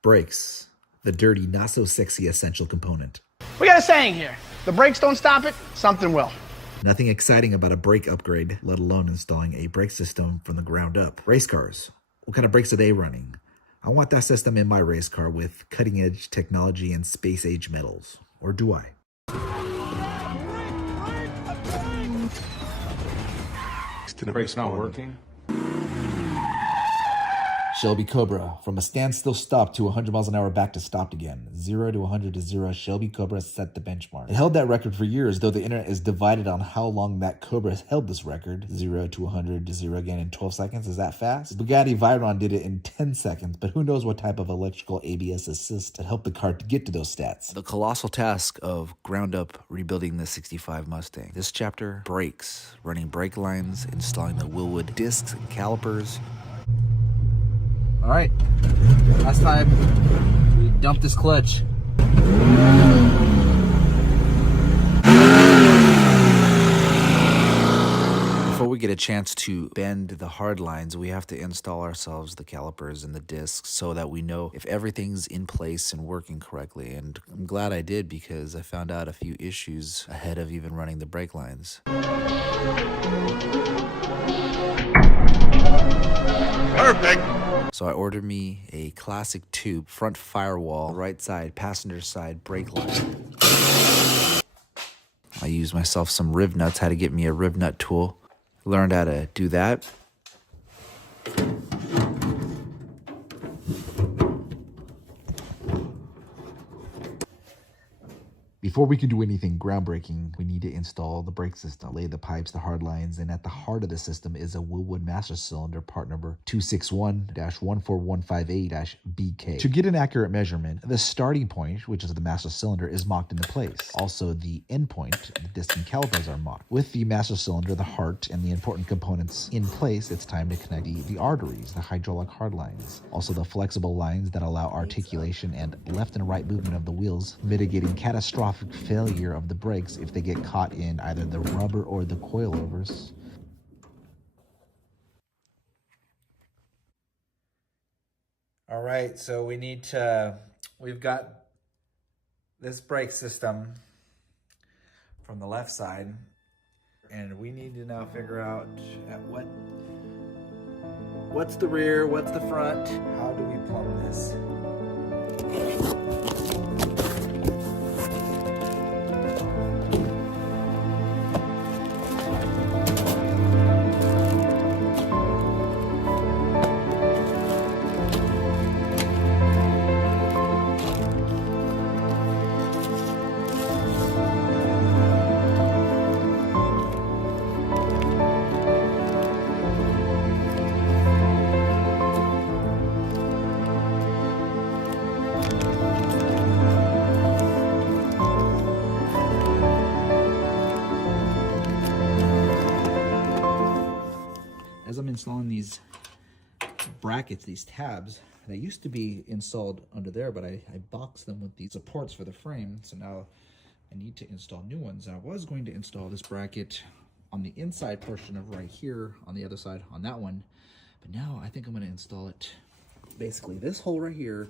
Brakes, the dirty, not so sexy essential component. We got a saying here. The brakes don't stop it, something will. Nothing exciting about a brake upgrade, let alone installing a brake system from the ground up. Race cars, what kind of brakes are they running? I want that system in my race car with cutting edge technology and space age metals. Or do I? The brake's not working. Shelby Cobra, from a standstill stop to 100 miles an hour back to stopped again. 0 to 100 to 0, Shelby Cobra set the benchmark. It held that record for years, though the internet is divided on how long that Cobra has held this record. 0 to 100 to 0 again in 12 seconds. Is that fast? Bugatti Veyron did it in 10 seconds, but who knows what type of electrical ABS assist that helped the car to get to those stats. The colossal task of ground up rebuilding the 65 Mustang. This chapter, brakes, running brake lines, installing the Willwood discs and calipers. All right, last time we dumped this clutch. Before we get a chance to bend the hard lines, we have to install ourselves the calipers and the discs so that we know if everything's in place and working correctly. And I'm glad I did, because I found out a few issues ahead of even running the brake lines. Perfect. So I ordered me a classic tube, front firewall, right side, passenger side, brake line. I used myself some riv nuts, had to get me a riv nut tool. Learned how to do that. Before we can do anything groundbreaking, we need to install the brake system, lay the pipes, the hard lines, and at the heart of the system is a Willwood master cylinder, part number 261-14158-BK. To get an accurate measurement, the starting point, which is the master cylinder, is mocked into place. Also, the end point, the disc and calipers, are mocked. With the master cylinder, the heart, and the important components in place, it's time to connect the arteries, the hydraulic hard lines. Also, the flexible lines that allow articulation and left and right movement of the wheels, mitigating catastrophic failure of the brakes if they get caught in either the rubber or the coilovers. All right, so we've got this brake system from the left side, and we need to now figure out what's the rear, what's the front, how do we plumb this? As I'm installing these brackets, these tabs, they used to be installed under there, but I boxed them with these supports for the frame, so now I need to install new ones. I was going to install this bracket on the inside portion of right here, on the other side, on that one, but now I think I'm going to install it basically this hole right here,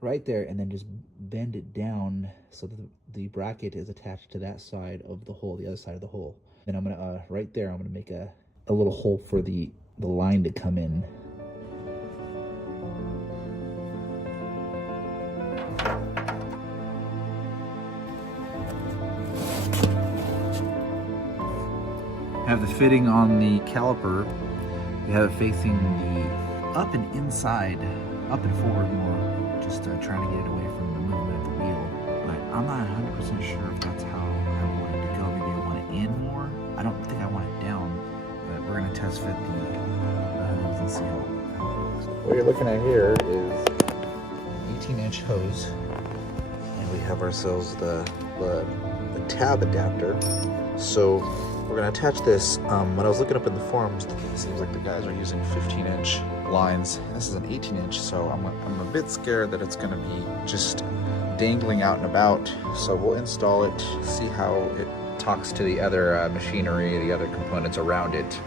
right there, and then just bend it down so that the bracket is attached to that side of the hole, the other side of the hole. Then I'm going to, right there, I'm going to make a little hole for the line to come in. Have the fitting on the caliper. We have it facing the up and inside, up and forward more, just trying to get it away from the movement of the wheel. But I'm not 100% sure if that's how I want it to go. Maybe I want it in more. I don't think I want it down. But we're gonna test fit the hose and see how it works. What you're looking at here is an 18-inch hose, and we have ourselves the tab adapter. So we're gonna attach this. When I was looking up in the forums, it seems like the guys are using 15-inch lines. This is an 18-inch, so I'm a bit scared that it's gonna be just dangling out and about. So we'll install it, see how it talks to the other machinery, the other components around it.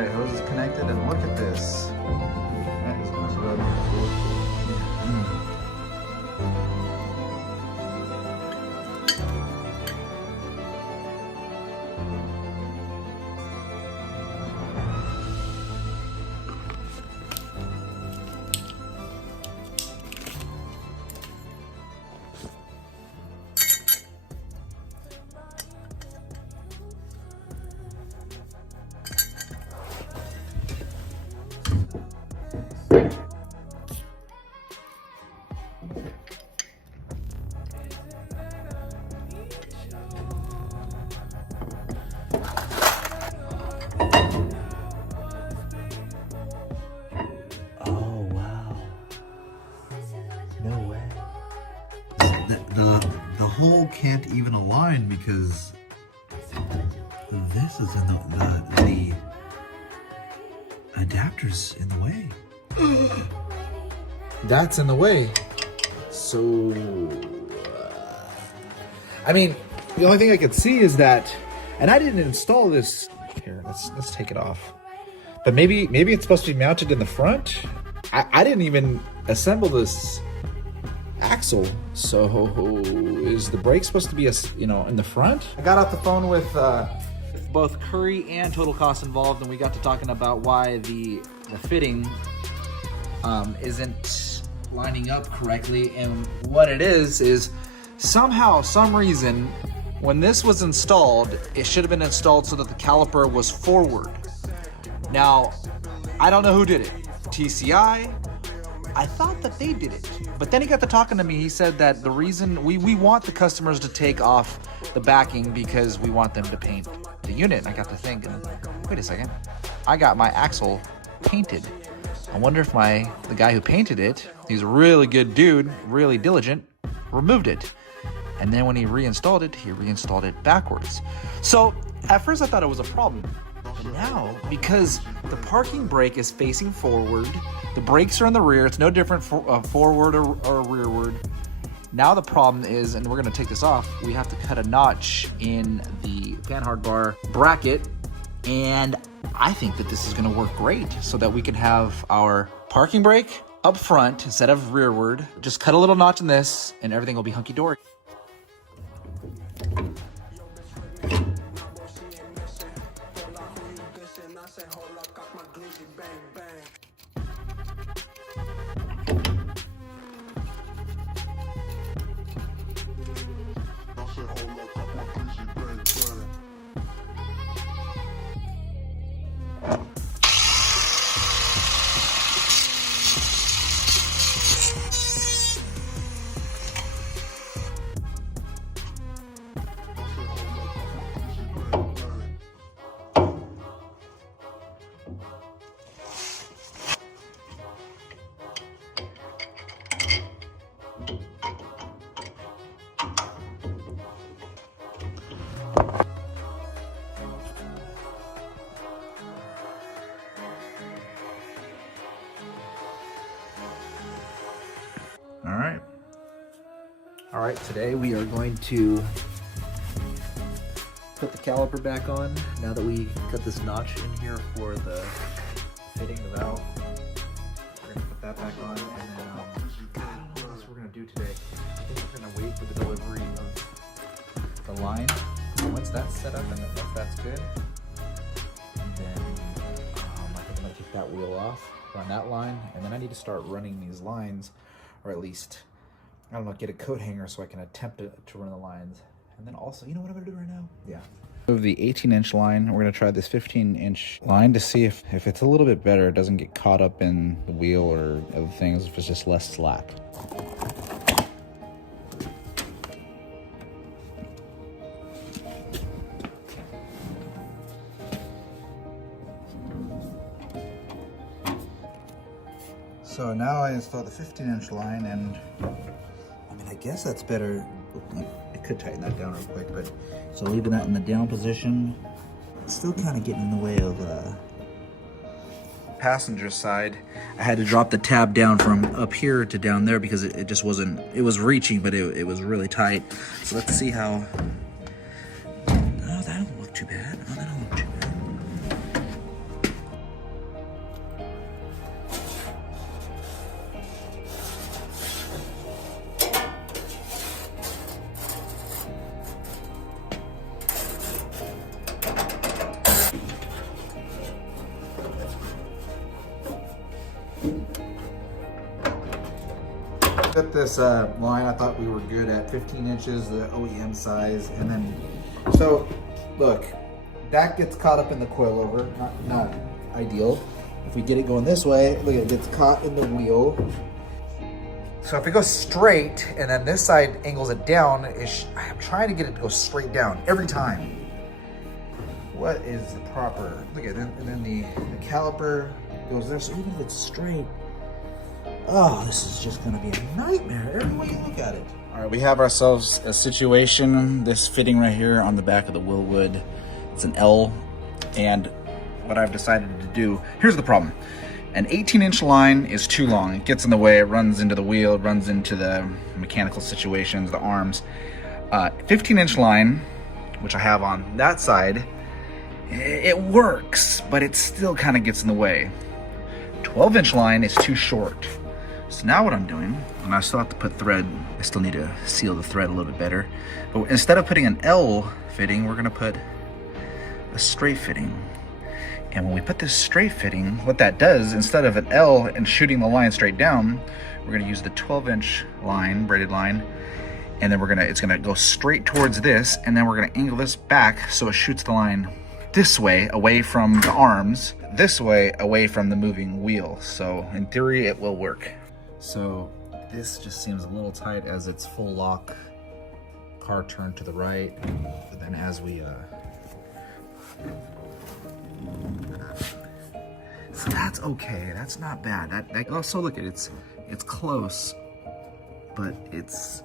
right, hose is connected, and look at this. That is gonna rub. The hole can't even align because this is in the adapter's in the way. That's in the way. So, I mean, the only thing I could see is that, and I didn't install this. Here, let's take it off. But maybe it's supposed to be mounted in the front. I didn't even assemble this axle. So is the brake supposed to be in the front? I got off the phone with both Curry and Total Cost involved, and we got to talking about why the fitting isn't lining up correctly. And what it is somehow, some reason, when this was installed, it should have been installed so that the caliper was forward. Now, I don't know who did it. TCI. I thought that they did it. But then he got to talking to me. He said that the reason we want the customers to take off the backing because we want them to paint the unit. And I got to thinking, wait a second. I got my axle painted. I wonder if the guy who painted it, he's a really good dude, really diligent, removed it. And then when he reinstalled it backwards. So at first I thought it was a problem. But now, because the parking brake is facing forward, the brakes are in the rear, it's no different forward or rearward. Now the problem is, and we're gonna take this off, we have to cut a notch in the panhard bar bracket. And I think that this is gonna work great so that we can have our parking brake up front instead of rearward. Just cut a little notch in this and everything will be hunky-dory. All right, today we are going to put the caliper back on now that we cut this notch in here for the fitting the valve. We're gonna put that back on, and then I don't know what else we're gonna do today. I think we're gonna wait for the delivery of the line. Once that's set up and once that's good, and then I think I'm gonna take that wheel off, run that line, and then I need to start running these lines, or at least, I don't know, get a coat hanger so I can attempt to run the lines. And then also, you know what I'm gonna do right now? Yeah. Move the 18-inch line. We're gonna try this 15-inch line to see if it's a little bit better. It doesn't get caught up in the wheel or other things, if it's just less slack. So now I installed the 15-inch line, and I mean, I guess that's better. I could tighten that down real quick, but so leaving that in the down position, it's still kind of getting in the way of passenger side. I had to drop the tab down from up here to down there because it just wasn't, it was reaching, but it was really tight. So let's see how, oh, that don't look too bad. Oh, that don't look too bad. Got this line, I thought we were good at 15 inches, the OEM size, and then, so look, that gets caught up in the coilover, not ideal. If we get it going this way, look, it gets caught in the wheel. So if it goes straight and then this side angles it down, I'm trying to get it to go straight down every time. What is the proper, look at that, and then the caliper goes there, so even if it's straight, oh, this is just gonna be a nightmare every way you look at it. All right, we have ourselves a situation, this fitting right here on the back of the Willwood. It's an L, and what I've decided to do, here's the problem. An 18-inch line is too long. It gets in the way, it runs into the wheel, it runs into the mechanical situations, the arms. 15-inch line, which I have on that side, it works, but it still kind of gets in the way. 12-inch line is too short. So now what I'm doing, and I still have to put thread, I still need to seal the thread a little bit better, but instead of putting an L fitting, we're gonna put a straight fitting. And when we put this straight fitting, what that does, instead of an L and shooting the line straight down, we're gonna use the 12-inch line, braided line, and then it's gonna go straight towards this, and then we're gonna angle this back so it shoots the line this way, away from the arms, this way, away from the moving wheel. So in theory, it will work. So this just seems a little tight as it's full lock, car turned to the right, but then as we, so that's okay, that's not bad. That also, look at it, it's close, but it's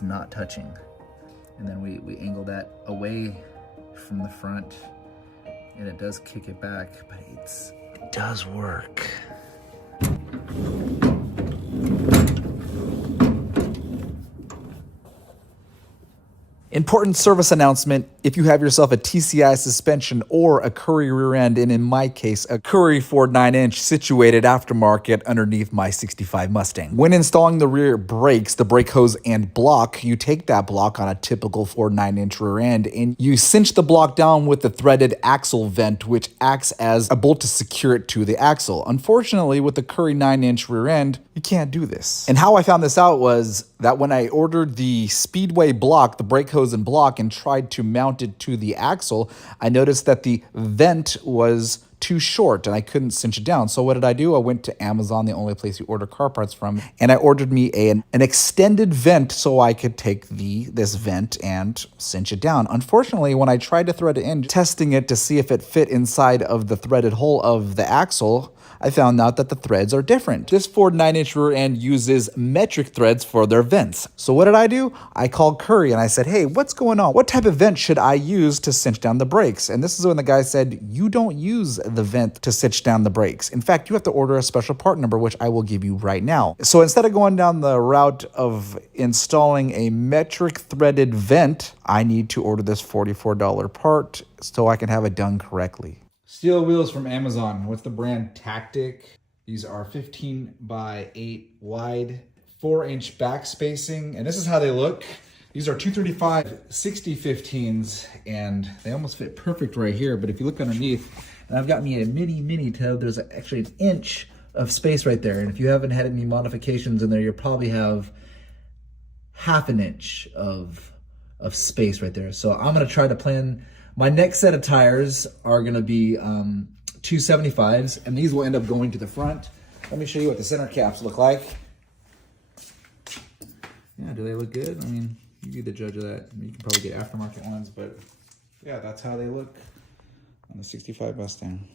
not touching. And then we angle that away from the front, and it does kick it back, but it does work. Important service announcement: if you have yourself a TCI suspension or a Curry rear end, and in my case, a Curry Ford 9-inch situated aftermarket underneath my 65 Mustang. When installing the rear brakes, the brake hose and block, you take that block on a typical Ford 9-inch rear end and you cinch the block down with the threaded axle vent, which acts as a bolt to secure it to the axle. Unfortunately, with the Curry 9-inch rear end, you can't do this. And how I found this out was that when I ordered the Speedway block, the brake hose and block, and tried to mount it to the axle, I noticed that the vent was too short and I couldn't cinch it down. So what did I do? I went to Amazon, the only place you order car parts from, and I ordered me an extended vent so I could take this vent and cinch it down. Unfortunately, when I tried to thread it in, testing it to see if it fit inside of the threaded hole of the axle, I found out that the threads are different. This Ford 9-inch rear end uses metric threads for their vents. So what did I do? I called Curry and I said, hey, what's going on? What type of vent should I use to cinch down the brakes? And this is when the guy said, you don't use the vent to cinch down the brakes. In fact, you have to order a special part number, which I will give you right now. So instead of going down the route of installing a metric threaded vent, I need to order this $44 part so I can have it done correctly. Steel wheels from Amazon with the brand Tactic. These are 15 by 8 wide, 4-inch back spacing, and this is how they look. These are 235 60-15s, and they almost fit perfect right here, but if you look underneath, and I've got me a mini tub, there's actually an inch of space right there, and if you haven't had any modifications in there, you'll probably have half an inch of space right there. So I'm gonna try to plan. My next set of tires are gonna be 275s, and these will end up going to the front. Let me show you what the center caps look like. Yeah, do they look good? I mean, you be the judge of that. I mean, you can probably get aftermarket ones, but yeah, that's how they look on the 65 Mustang.